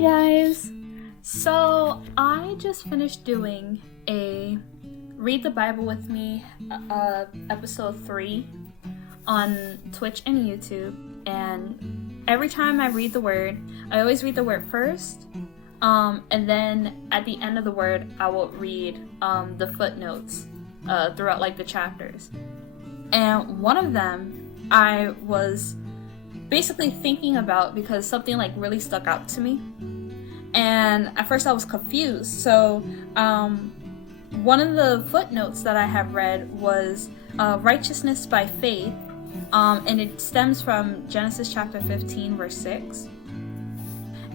Hey guys! So I just finished doing a Read the Bible with Me episode 3 on Twitch and YouTube, and every time I read the word, I always read the word first, and then at the end of the word I will read the footnotes throughout like the chapters. And one of them I was basically thinking about because something like really stuck out to me, and at first I was confused. So one of the footnotes that I have read was righteousness by faith, and it stems from Genesis chapter 15 verse 6.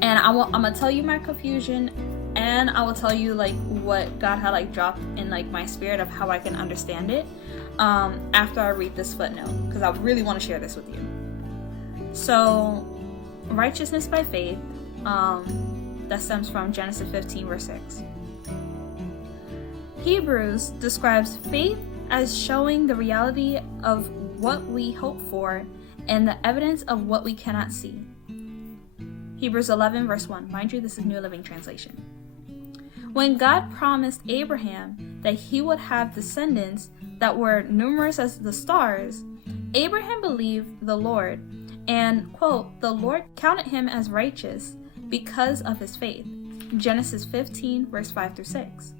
And I'm gonna tell you my confusion, and I will tell you like what God had like dropped in like my spirit of how I can understand it after I read this footnote, because I really want to share this with you. So, righteousness by faith, that stems from Genesis 15 verse 6. Hebrews describes faith as showing the reality of what we hope for and the evidence of what we cannot see. Hebrews 11 verse 1. Mind you, this is New Living Translation. When God promised Abraham that he would have descendants that were numerous as the stars, Abraham believed the Lord, and, quote, the Lord counted him as righteous because of his faith. Genesis 15, verse 5 through 6.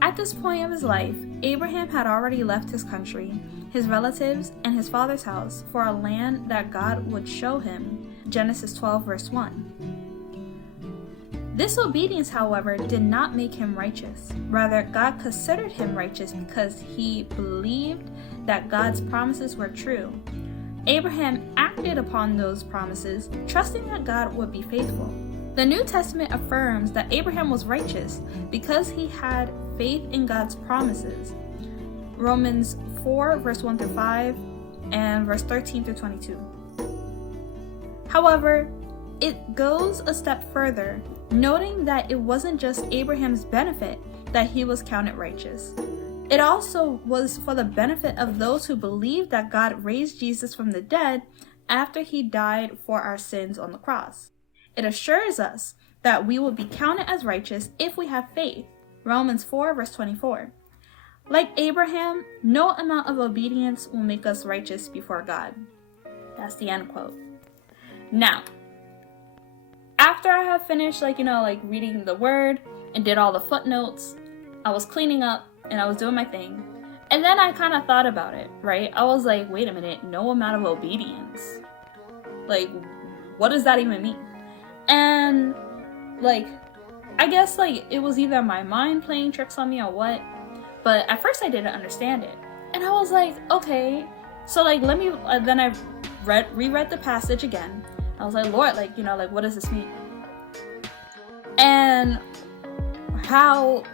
At this point of his life, Abraham had already left his country, his relatives, and his father's house for a land that God would show him. Genesis 12, verse 1. This obedience, however, did not make him righteous. Rather, God considered him righteous because he believed that God's promises were true. Abraham acted upon those promises, trusting that God would be faithful. The New Testament affirms that Abraham was righteous because he had faith in God's promises. Romans 4, verse 1 through 5, and verse 13 through 22. However, it goes a step further, noting that it wasn't just Abraham's benefit that he was counted righteous. It also was for the benefit of those who believed that God raised Jesus from the dead after he died for our sins on the cross. It assures us that we will be counted as righteous if we have faith. Romans 4, verse 24. Like Abraham, no amount of obedience will make us righteous before God. That's the end quote. Now, after I have finished reading the word and did all the footnotes, I was cleaning up and I was doing my thing. And then I kind of thought about it, right? I was like, wait a minute, no amount of obedience. Like, what does that even mean? And, I guess, it was either my mind playing tricks on me or what. But at first I didn't understand it. And I was like, okay. So, then I reread the passage again. I was like, Lord, what does this mean? And how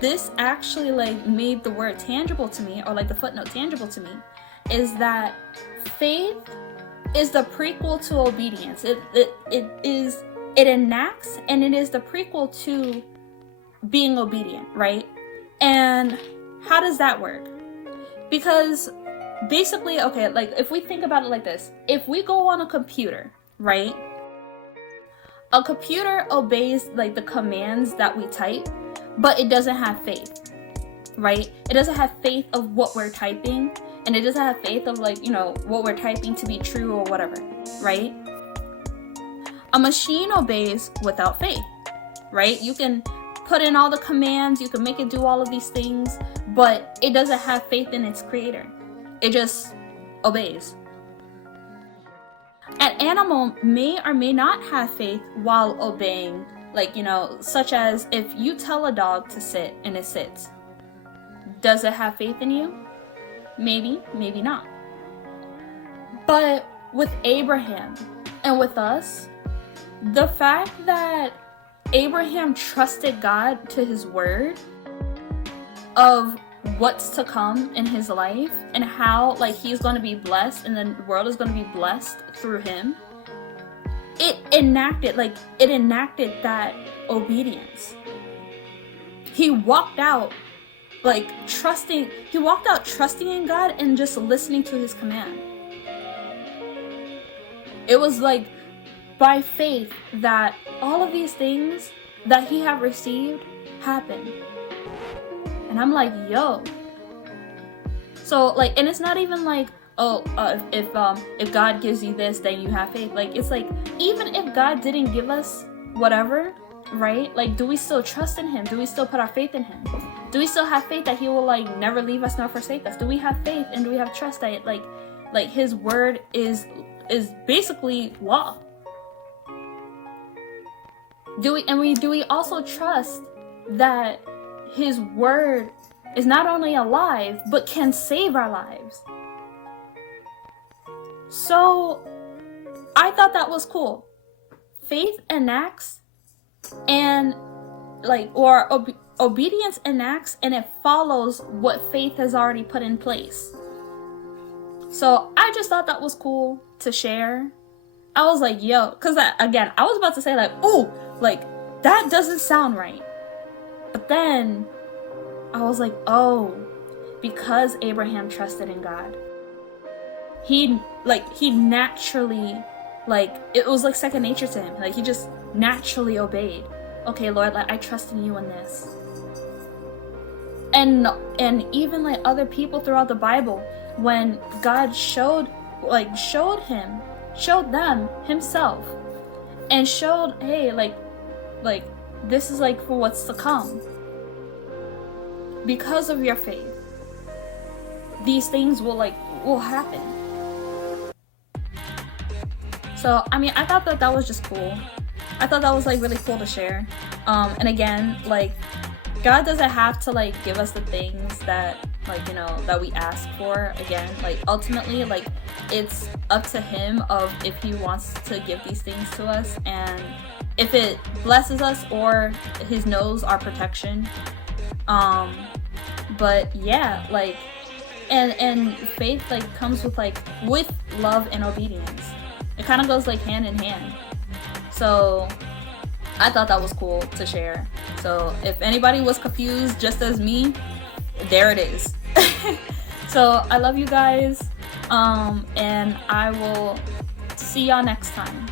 this actually made the word tangible to me, or the footnote tangible to me, is that faith is the prequel to obedience. It enacts, and it is the prequel to being obedient, right? And how does that work? Because basically, okay, if we think about it like this, if we go on a computer, right? A computer obeys the commands that we type, but it doesn't have faith, right? It doesn't have faith of what we're typing, and it doesn't have faith of what we're typing to be true or whatever, right? A machine obeys without faith, right? You can put in all the commands, you can make it do all of these things, but it doesn't have faith in its creator. It just obeys. An animal may or may not have faith while obeying, such as if you tell a dog to sit and it sits. Does it have faith in you? Maybe, maybe not. But with Abraham and with us, the fact that Abraham trusted God to his word of what's to come in his life and how he's going to be blessed and the world is going to be blessed through him, it enacted that obedience. He walked out trusting in God and just listening to his command. It was by faith that all of these things that he have received happened. And I'm like, yo. So like, and it's not even like, oh, if God gives you this, then you have faith. Like, it's like, even if God didn't give us whatever, right? Like, do we still trust in him? Do we still put our faith in him? Do we still have faith that he will like never leave us nor forsake us? Do we have faith and do we have trust that like his word is basically law? Do we also trust that his word is not only alive but can save our lives? So I thought that was cool. Faith enacts and like, or obedience enacts and it follows what faith has already put in place. So I just thought that was cool to share. I was like, yo, because again, I was about to say like, ooh, like that doesn't sound right. But then I was like, oh, because Abraham trusted in God, he naturally, like, it was like second nature to him. Like, he just naturally obeyed. Okay, Lord, like, I trust in you in this. And even like other people throughout the Bible, when God showed them himself and showed, hey, like this is like for what's to come. Because of your faith, these things will happen. So, I mean, I thought that was just cool. I thought that was like really cool to share. And again, like, God doesn't have to like give us the things that like, you know, that we ask for. Again, like ultimately, like it's up to him of if he wants to give these things to us, and if it blesses us or his knows our protection. But yeah, like, and faith like comes with love and obedience. It kind of goes like hand in hand. So I thought that was cool to share. So if anybody was confused just as me, there it is. So I love you guys, and I will see y'all next time.